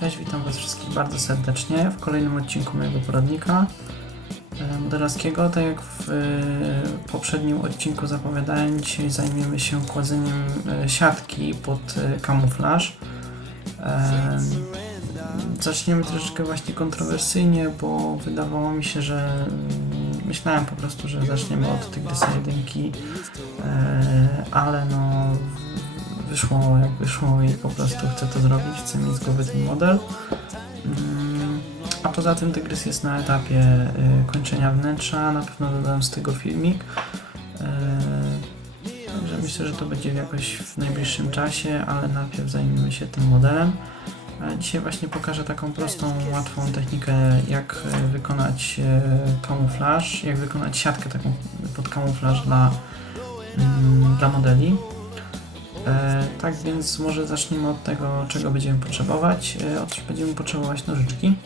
Cześć, witam Was wszystkich bardzo serdecznie w kolejnym odcinku mojego poradnika e, modelarskiego. Tak jak w e, poprzednim odcinku zapowiadałem, dzisiaj zajmiemy się kładzeniem e, siatki pod kamuflaż. Zaczniemy troszeczkę właśnie kontrowersyjnie, bo wydawało mi się, że mm, myślałem po prostu, że zaczniemy od Tygrysa 1, ale no wyszło jak wyszło i po prostu chcę to zrobić, chcę mieć z głowy ten model. Mm, A poza tym Tygrys jest na etapie y, kończenia wnętrza, na pewno dodam z tego filmik. Y, Także myślę, że to będzie jakoś w najbliższym czasie, ale najpierw zajmiemy się tym modelem. Dzisiaj właśnie pokażę taką prostą, łatwą technikę, jak y, wykonać kamuflaż, jak wykonać siatkę taką pod kamuflaż dla, mm, dla modeli. E, tak więc może zacznijmy od tego, czego będziemy potrzebować. E, otóż będziemy potrzebować nożyczki.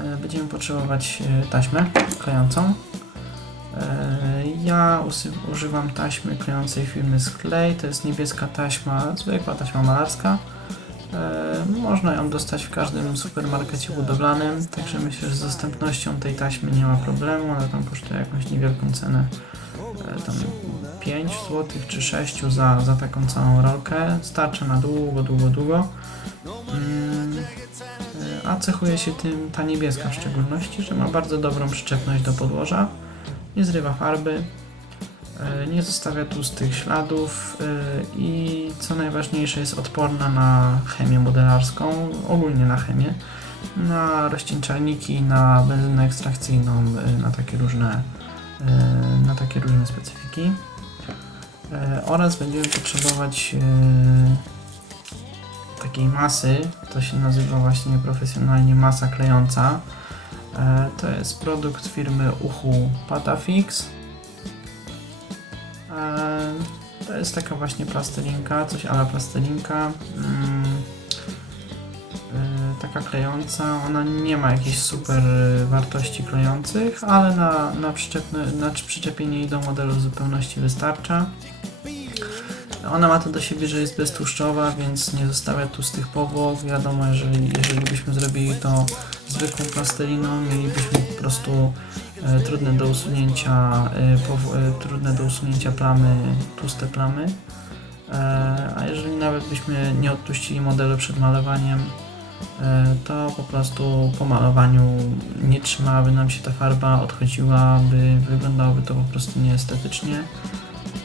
E, będziemy potrzebować taśmę klejącą. Ja używam taśmy klejącej firmy Sklej. To jest niebieska taśma, zwykła taśma malarska. Można ją dostać w każdym supermarkecie budowlanym, także myślę, że z dostępnością tej taśmy nie ma problemu. Ona tam kosztuje jakąś niewielką cenę tam 5 zł czy 6 za, za taką całą rolkę. Starczy na długo, długo, długo. Mm, e, A cechuje się tym ta niebieska w szczególności, że ma bardzo dobrą przyczepność do podłoża. Nie zrywa farby, e, nie zostawia tłustych śladów e, i co najważniejsze jest odporna na chemię modelarską, ogólnie na chemię, na rozcieńczalniki, na benzynę ekstrakcyjną, e, na takie różne e, na takie różne specyfiki. E, oraz będziemy potrzebować e, takiej masy, to się nazywa właśnie profesjonalnie masa klejąca. E, to jest produkt firmy Uhu Patafix. E, to jest taka właśnie plastelinka, coś ala plastelinka. Klejąca, ona nie ma jakichś super e, wartości klejących, ale na, na, przyczepienie jej do modelu w zupełności wystarcza. Ona ma to do siebie, że jest beztłuszczowa, więc nie zostawia tłustych powłok. Wiadomo, jeżeli, jeżeli byśmy zrobili to zwykłą plasteliną, mielibyśmy po prostu e, trudne do usunięcia e, e, trudne do usunięcia plamy, tłuste plamy. E, a jeżeli nawet byśmy nie odtuścili modelu przed malowaniem, to po prostu po malowaniu nie trzymałaby nam się ta farba, odchodziłaby, wyglądałoby to po prostu nieestetycznie.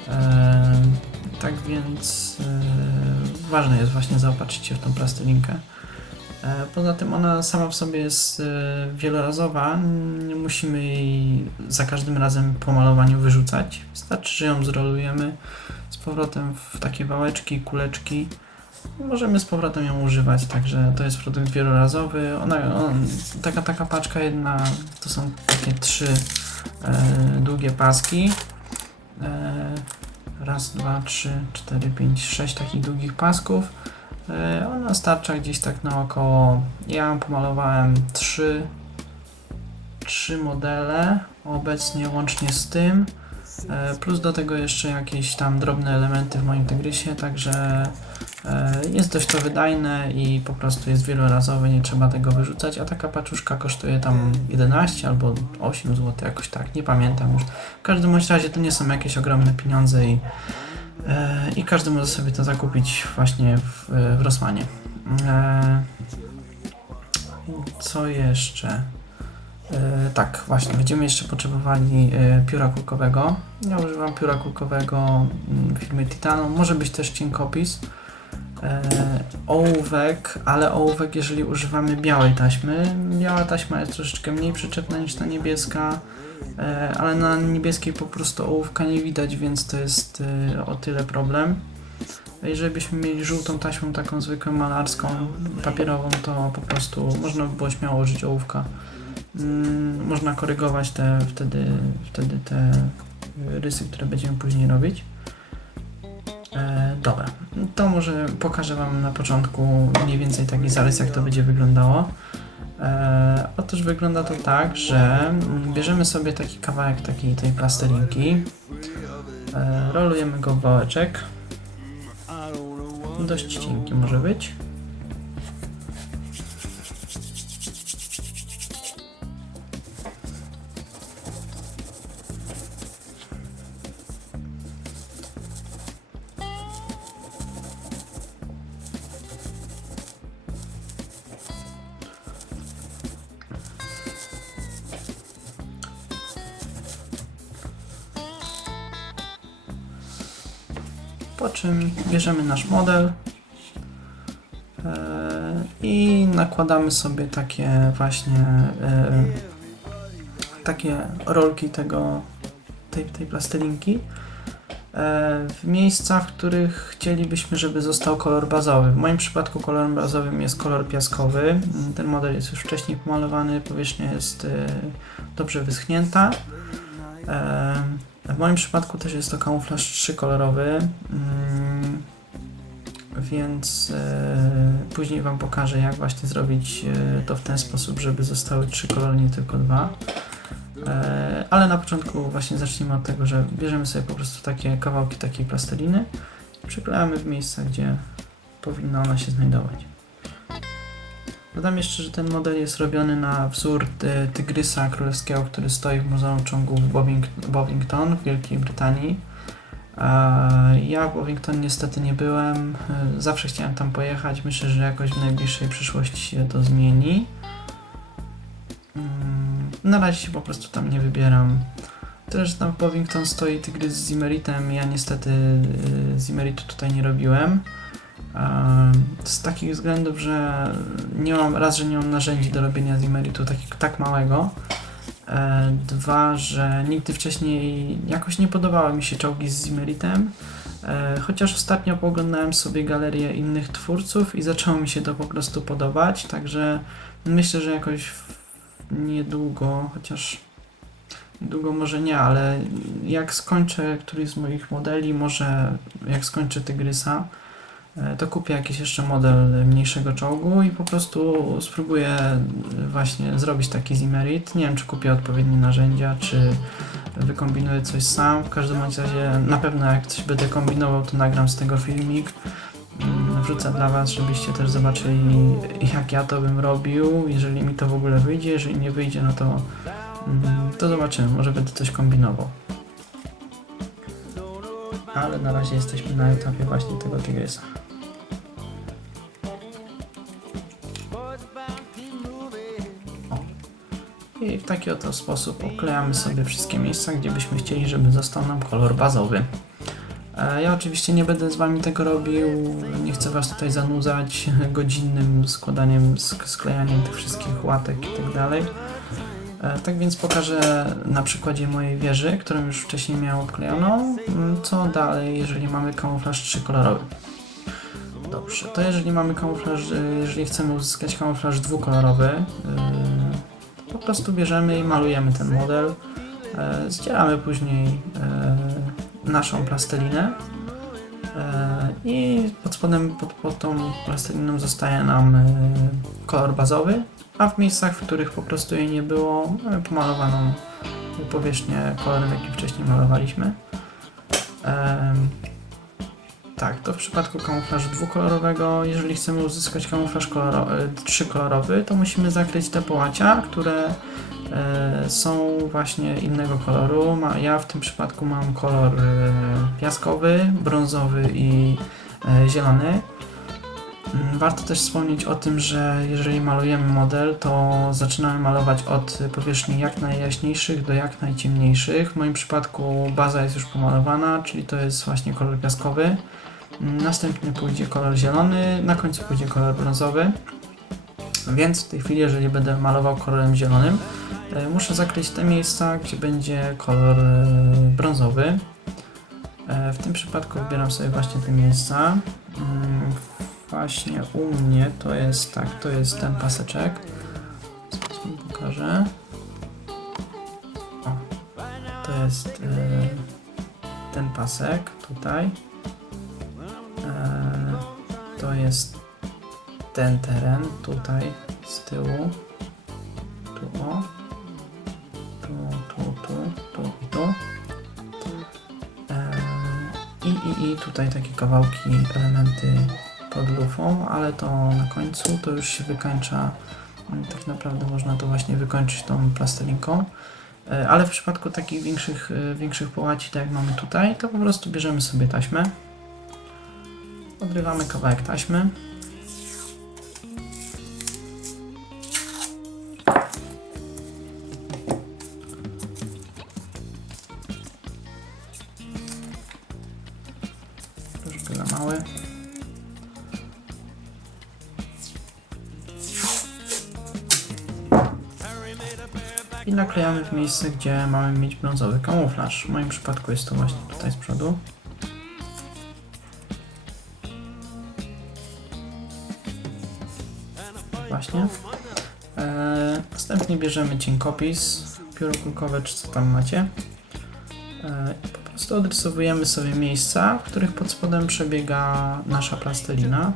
E, tak więc e, ważne jest właśnie zaopatrzyć się w tą plastelinkę. E, poza tym ona sama w sobie jest e, wielorazowa, nie musimy jej za każdym razem po malowaniu wyrzucać. Wystarczy, że ją zrolujemy z powrotem w takie wałeczki, kuleczki. Możemy z powrotem ją używać, także to jest produkt wielorazowy. Ona, on, taka, taka paczka jedna to są takie trzy e, długie paski. E, raz, dwa, trzy, cztery, pięć, sześć takich długich pasków. E, Ona starcza gdzieś tak naokoło. Ja pomalowałem trzy, trzy modele obecnie łącznie z tym. E, Plus do tego jeszcze jakieś tam drobne elementy w moim tygrysie, także jest dość to wydajne i po prostu jest wielorazowe, nie trzeba tego wyrzucać, a taka paczuszka kosztuje tam 11 albo 8 zł, jakoś tak, nie pamiętam już. W każdym razie to nie są jakieś ogromne pieniądze i, e, i każdy może sobie to zakupić właśnie w, w Rossmanie. E, co jeszcze? E, tak, właśnie, będziemy jeszcze potrzebowali e, pióra kulkowego. Ja używam pióra kulkowego mm, firmy Titanu, może być też cienkopis. E, ołówek, ale ołówek, jeżeli używamy białej taśmy. Biała taśma jest troszeczkę mniej przyczepna niż ta niebieska, e, ale na niebieskiej po prostu ołówka nie widać, więc to jest e, o tyle problem. Jeżeli byśmy mieli żółtą taśmą, taką zwykłą malarską, papierową, to po prostu można by było śmiało użyć ołówka. Mm, można korygować te wtedy, wtedy te rysy, które będziemy później robić. E, dobra, to może pokażę Wam na początku mniej więcej taki zarys, jak to będzie wyglądało. E, otóż wygląda to tak, że bierzemy sobie taki kawałek takiej tej plastelinki, e, rolujemy go w wałeczek, dość cienki może być. Bierzemy nasz model e, i nakładamy sobie takie właśnie e, takie rolki tego, tej, tej plastelinki e, w miejscach, w których chcielibyśmy, żeby został kolor bazowy. W moim przypadku kolorem bazowym jest kolor piaskowy. Ten model jest już wcześniej pomalowany, powierzchnia jest dobrze wyschnięta. W moim przypadku też jest to kamuflaż trzykolorowy, mm, więc e, później Wam pokażę, jak właśnie zrobić e, to w ten sposób, żeby zostały trzy kolory, nie tylko dwa. E, Ale na początku właśnie zacznijmy od tego, że bierzemy sobie po prostu takie kawałki takiej plasteliny i przyklejamy w miejsca, gdzie powinna ona się znajdować. Dodam jeszcze, że ten model jest robiony na wzór ty- tygrysa królewskiego, który stoi w Muzeum Czołgów w Boving- Bovington w Wielkiej Brytanii. Ja w Bovington niestety nie byłem, zawsze chciałem tam pojechać, myślę, że jakoś w najbliższej przyszłości się to zmieni. Mm, Na razie się po prostu tam nie wybieram. Tyle, że tam w Bovington stoi tygrys z Imeritem, ja niestety y, z Imeritu tutaj nie robiłem. Z takich względów, że nie mam, raz, że nie mam narzędzi do robienia z Imeritu tak, tak małego. E, Dwa, że nigdy wcześniej jakoś nie podobały mi się czołgi z Imeritem. E, Chociaż ostatnio pooglądałem sobie galerię innych twórców i zaczęło mi się to po prostu podobać, także myślę, że jakoś niedługo, chociaż długo może nie, ale jak skończę któryś z moich modeli, może jak skończę Tygrysa, to kupię jakiś jeszcze model mniejszego czołgu i po prostu spróbuję e, właśnie zrobić taki Zimerit. Nie wiem, czy kupię odpowiednie narzędzia, czy wykombinuję coś sam. W każdym razie na pewno jak coś będę kombinował, to nagram z tego filmik. Mm, Wrzucę dla Was, żebyście też zobaczyli jak ja to bym robił, jeżeli mi to w ogóle wyjdzie. Jeżeli nie wyjdzie, no to, mm, to zobaczymy, może będę coś kombinował. Ale na razie jesteśmy na etapie właśnie tego tygrysa. Taki oto sposób oklejamy sobie wszystkie miejsca, gdzie byśmy chcieli, żeby został nam kolor bazowy. E, Ja oczywiście nie będę z Wami tego robił, nie chcę Was tutaj zanudzać godzinnym składaniem, sk- sklejaniem tych wszystkich łatek i tak. E, Tak więc pokażę na przykładzie mojej wieży, którą już wcześniej miałem obklejoną, mm, co dalej, jeżeli mamy kamuflaż trzykolorowy. Dobrze, to jeżeli mamy kamuflaż, y, jeżeli chcemy uzyskać kamuflaż dwukolorowy, po prostu bierzemy i malujemy ten model. E, Zdzieramy później e, naszą plastelinę e, i pod spodem, pod, pod tą plasteliną zostaje nam kolor bazowy, a w miejscach, w których po prostu jej nie było, mamy pomalowaną powierzchnię kolorem, jaki wcześniej malowaliśmy. Tak, to w przypadku kamuflażu dwukolorowego, jeżeli chcemy uzyskać kamuflaż e, trzykolorowy, to musimy zakryć te połacia, które e, są właśnie innego koloru. Ma, ja w tym przypadku mam kolor e, piaskowy, brązowy i zielony. Mm, Warto też wspomnieć o tym, że jeżeli malujemy model, to zaczynamy malować od powierzchni jak najjaśniejszych do jak najciemniejszych. W moim przypadku baza jest już pomalowana, czyli to jest właśnie kolor piaskowy. Następny pójdzie kolor zielony, na końcu pójdzie kolor brązowy. Więc w tej chwili, jeżeli będę malował kolorem zielonym, e, muszę zakryć te miejsca, gdzie będzie kolor e, brązowy. E, W tym przypadku wybieram sobie właśnie te miejsca. Mm, Właśnie u mnie to jest tak, to jest ten paseczek. Zaraz wam pokażę. O, to jest ten pasek tutaj. Jest ten teren tutaj z tyłu. Tu o. Tu, tu, tu, tu i tu. E, I, i, I tutaj takie kawałki, elementy pod lufą, ale to na końcu to już się wykańcza. Tak naprawdę można to właśnie wykończyć tą plastelinką. E, Ale w przypadku takich większych, e, większych połaci, tak jak mamy tutaj, to po prostu bierzemy sobie taśmę, Odrywamy kawałek taśmy. Troszkę za mały. i naklejamy w miejsce, gdzie mamy mieć brązowy kamuflaż. W moim przypadku jest to właśnie tutaj z przodu. Właśnie. E, następnie bierzemy cienkopis, pióro kulkowe czy co tam macie. E, i po prostu odrysowujemy sobie miejsca, w których pod spodem przebiega nasza plastelina.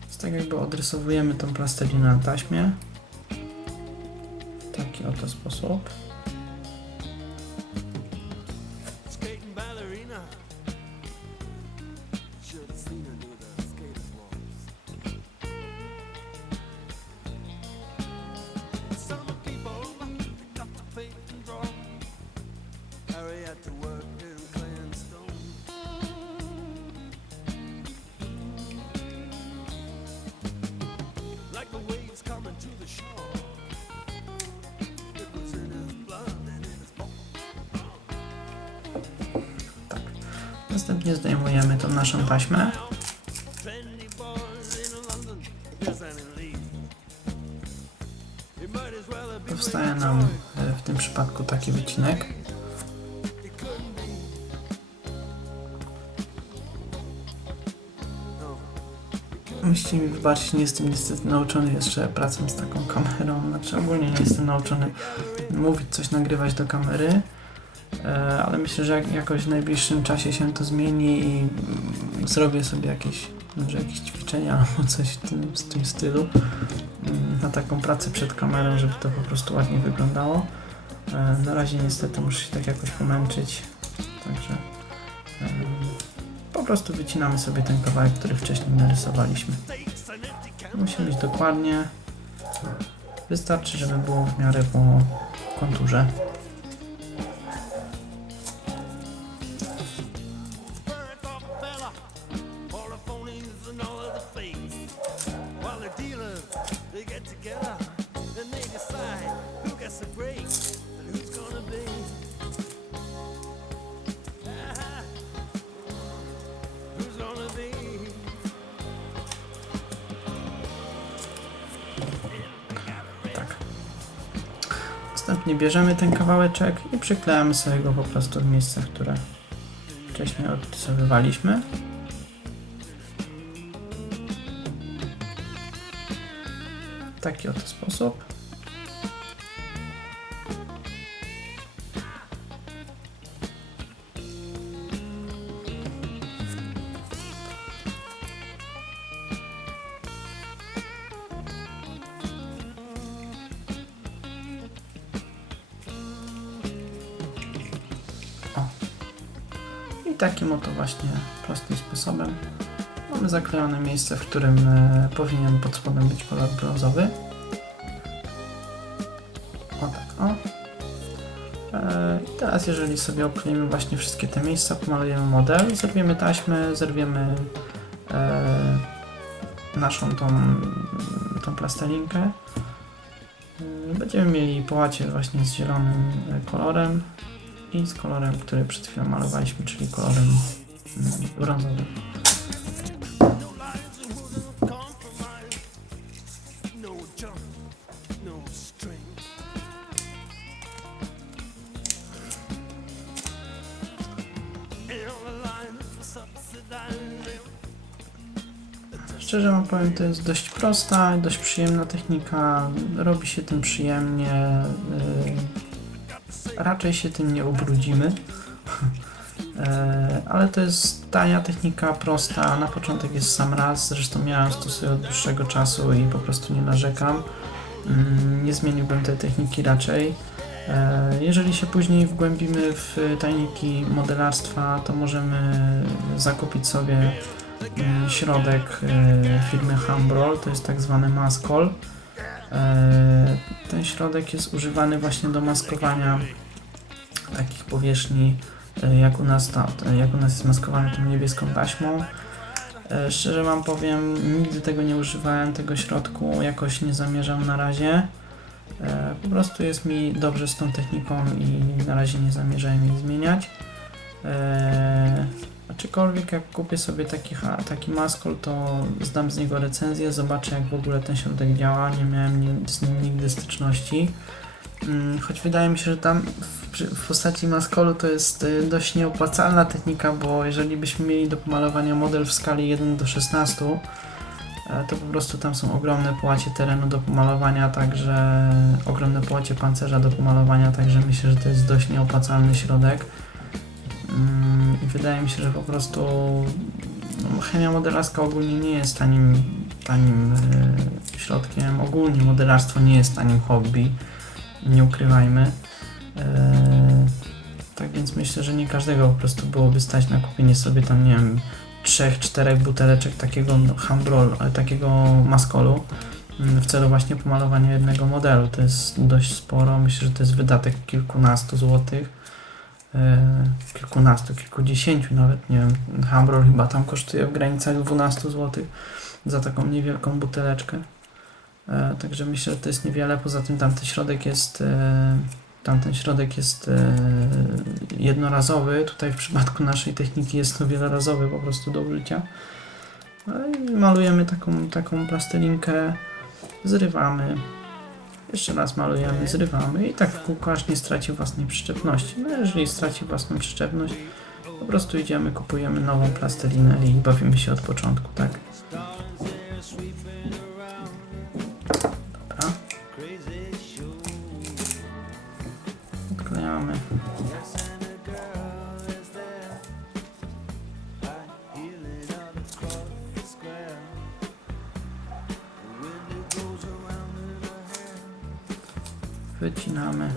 Więc tak jakby odrysowujemy tą plastelinę na taśmie. W taki oto sposób. Powstaje nam e, w tym przypadku taki wycinek. Musicie mi wybaczyć, nie jestem niestety nauczony jeszcze pracą z taką kamerą. Znaczy ogólnie nie jestem nauczony mówić coś, nagrywać do kamery. E, ale myślę, że jak, jakoś w najbliższym czasie się to zmieni i mm, zrobię sobie jakieś, może jakieś ćwiczenia albo coś w tym, w tym stylu na taką pracę przed kamerą, żeby to po prostu ładnie wyglądało. E, na razie niestety muszę się tak jakoś pomęczyć, także po prostu wycinamy sobie ten kawałek, który wcześniej narysowaliśmy. Musi być dokładnie. Wystarczy, żeby było w miarę po konturze. Bierzemy ten kawałeczek i przyklejamy sobie go po prostu w miejscach, które wcześniej odrysowywaliśmy. W taki oto sposób. Takim oto właśnie prostym sposobem mamy zaklejone miejsce, w którym e, powinien pod spodem być kolor brązowy. O tak, o. E, I teraz jeżeli sobie okleimy właśnie wszystkie te miejsca, pomalujemy model, zerwiemy zerwiemy e, naszą tą, tą plastelinkę. Będziemy mieli połacie właśnie z zielonym kolorem i z kolorem, który przed chwilą malowaliśmy, czyli kolorem mm, brązowym. Subsidizing. Szczerze wam powiem, to jest dość prosta, dość przyjemna technika, robi się tym przyjemnie, yy, raczej się tym nie ubrudzimy. E, Ale to jest tania technika, prosta. Na początek jest sam raz, zresztą miałem stosuję od dłuższego czasu i po prostu nie narzekam. Mm, Nie zmieniłbym tej techniki raczej. E, Jeżeli się później wgłębimy w tajniki modelarstwa, to możemy zakupić sobie mm, środek e, firmy Humbrol, to jest tak zwany maskol. E, Ten środek jest używany właśnie do maskowania takich powierzchni, e, jak u nas, jak u nas jest maskowane tą niebieską taśmą. E, Szczerze wam powiem, nigdy tego nie używałem, tego środku, jakoś nie zamierzam na razie. Po prostu jest mi dobrze z tą techniką i na razie nie zamierzałem jej zmieniać. Aczkolwiek jak kupię sobie taki, taki maskol, to zdam z niego recenzję, zobaczę jak w ogóle ten środek działa. Nie miałem z nim nigdy styczności. Mm, Choć wydaje mi się, że tam w, w postaci maskolu to jest y, dość nieopłacalna technika, bo jeżeli byśmy mieli do pomalowania model w skali 1 do 16, e, to po prostu tam są ogromne połacie terenu do pomalowania, także ogromne połacie pancerza do pomalowania, także myślę, że to jest dość nieopłacalny środek. Mm, wydaje mi się, że po prostu no, chemia modelarska ogólnie nie jest tanim, tanim e, środkiem. Ogólnie modelarstwo nie jest tanim hobby, nie ukrywajmy. E, tak więc myślę, że nie każdego po prostu byłoby stać na kupienie sobie tam, nie wiem, trzech, czterech buteleczek takiego hambrol, e, takiego maskolu mm, w celu właśnie pomalowania jednego modelu. To jest dość sporo. Myślę, że to jest wydatek kilkunastu złotych. E, kilkunastu, kilkudziesięciu nawet, nie wiem. Hambrol chyba tam kosztuje w granicach 12 zł za taką niewielką buteleczkę. E, Także myślę, że to jest niewiele. Poza tym tamten środek jest e, tamten środek jest jednorazowy. Tutaj w przypadku naszej techniki jest to wielorazowy po prostu do użycia. No i malujemy taką, taką plastelinkę, zrywamy. Jeszcze raz malujemy, zrywamy i tak w kółko aż nie straci własnej przyczepności. No jeżeli straci własną przyczepność, po prostu idziemy, kupujemy nową plastelinę i bawimy się od początku, tak? Wycinamy.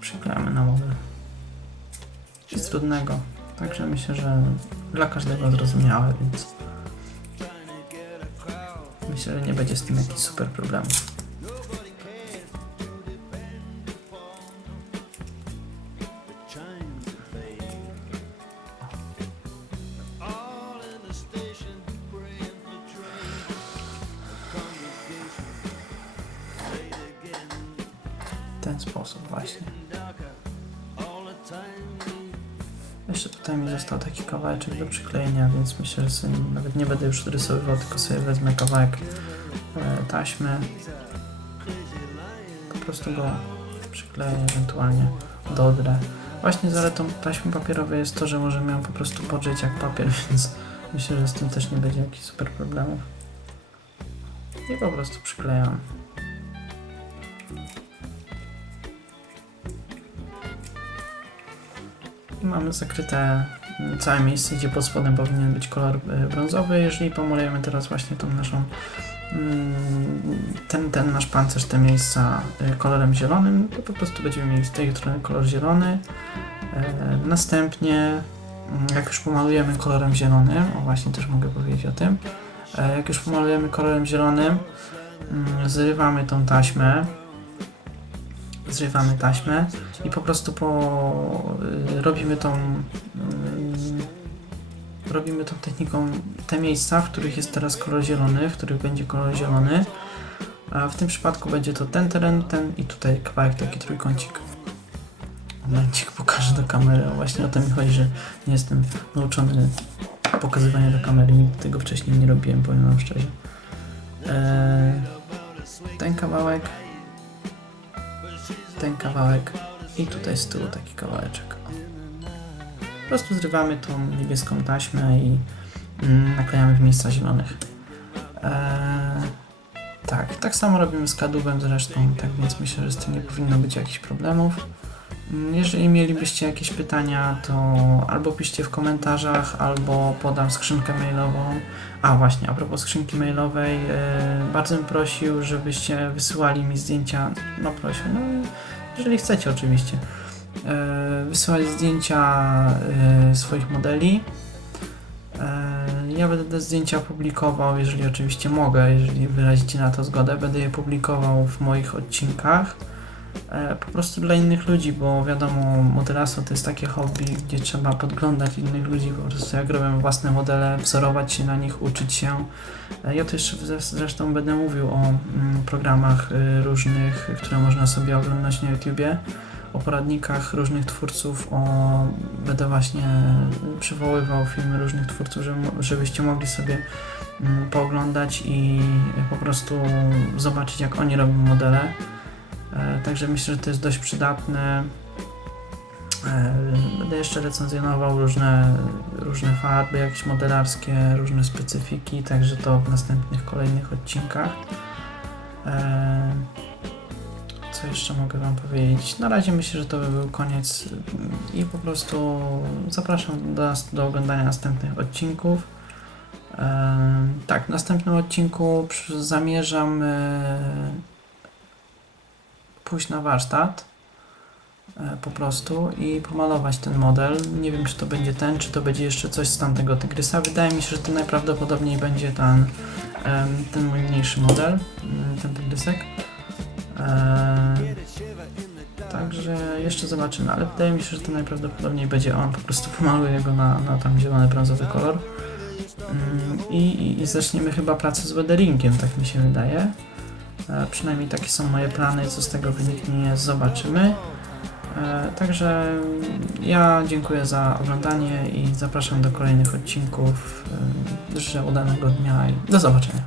Przyklejamy na model. Nic trudnego. Także myślę, że dla każdego zrozumiałe, więc myślę, że nie będzie z tym jakichś super problemów. Ten sposób właśnie. Jeszcze tutaj mi został taki kawałeczek do przyklejenia, więc myślę, że sobie nawet nie będę już rysowywał, tylko sobie wezmę kawałek e, taśmy. Po prostu go przykleję, ewentualnie dodrę. Właśnie zaletą taśmy papierowej jest to, że możemy ją po prostu podrzeć jak papier, więc myślę, że z tym też nie będzie jakichś super problemów. I po prostu przyklejam. Mamy zakryte mm, całe miejsce, gdzie pod spodem powinien być kolor e, brązowy. Jeżeli pomalujemy teraz właśnie tą naszą mm, ten, ten nasz pancerz, te miejsca e, kolorem zielonym, to po prostu będziemy mieli z tej strony kolor zielony. E, Następnie, mm, jak już pomalujemy kolorem zielonym, o właśnie też mogę powiedzieć o tym, jak już pomalujemy kolorem zielonym, zrywamy tą taśmę, zrywamy taśmę i po prostu po, y, robimy tą y, robimy tą techniką te miejsca, w których jest teraz kolor zielony, w których będzie kolor zielony. A w tym przypadku będzie to ten teren, ten i tutaj kawałek taki trójkącik. Momencik pokażę do kamery. Właśnie o to mi chodzi, że nie jestem nauczony pokazywania do kamery. Nigdy tego wcześniej nie robiłem, powiem wam szczerze. Eee, ten kawałek ten kawałek i tutaj z tyłu taki kawałeczek. O. Po prostu zrywamy tą niebieską taśmę i mm, naklejamy w miejsca zielonych. Eee, tak, tak samo robimy z kadłubem zresztą, tak więc myślę, że z tym nie powinno być jakichś problemów. Jeżeli mielibyście jakieś pytania, to albo piszcie w komentarzach, albo podam skrzynkę mailową. A właśnie, a propos skrzynki mailowej, e, bardzo bym prosił, żebyście wysyłali mi zdjęcia. No prosił, no jeżeli chcecie oczywiście. Wysyłać zdjęcia e, swoich modeli. E, ja będę te zdjęcia publikował, jeżeli oczywiście mogę, jeżeli wyrazicie na to zgodę, będę je publikował w moich odcinkach. E, po prostu dla innych ludzi, bo wiadomo, modelarstwo to jest takie hobby, gdzie trzeba podglądać innych ludzi, po prostu jak robią własne modele, wzorować się na nich, uczyć się. E, Ja zres- zresztą będę mówił o mm, programach y, różnych, które można sobie oglądać na YouTubie, o poradnikach różnych twórców, o będę właśnie przywoływał filmy różnych twórców, żeby, żebyście mogli sobie mm, pooglądać i po prostu zobaczyć, jak oni robią modele. E, Także myślę, że to jest dość przydatne. E, Będę jeszcze recenzjonował różne, różne farby, jakieś modelarskie, różne specyfiki, także to w następnych, kolejnych odcinkach. E, Co jeszcze mogę Wam powiedzieć? Na razie myślę, że to by był koniec i po prostu zapraszam do, do oglądania następnych odcinków. Tak, w następnym odcinku zamierzam pójść na warsztat e, po prostu i pomalować ten model. Nie wiem, czy to będzie ten, czy to będzie jeszcze coś z tamtego tygrysa. Wydaje mi się, że to najprawdopodobniej będzie ten, ten mój mniejszy model, mm, ten tygrysek. E, Także jeszcze zobaczymy, ale wydaje mi się, że to najprawdopodobniej będzie on. Po prostu pomaluję go na, na tam zielony, brązowy kolor. Mm, I, i, I zaczniemy chyba pracę z weatheringiem, tak mi się wydaje. E, przynajmniej takie są moje plany, co z tego wyniknie, zobaczymy. E, także ja dziękuję za oglądanie i zapraszam do kolejnych odcinków. E, życzę udanego dnia i do zobaczenia.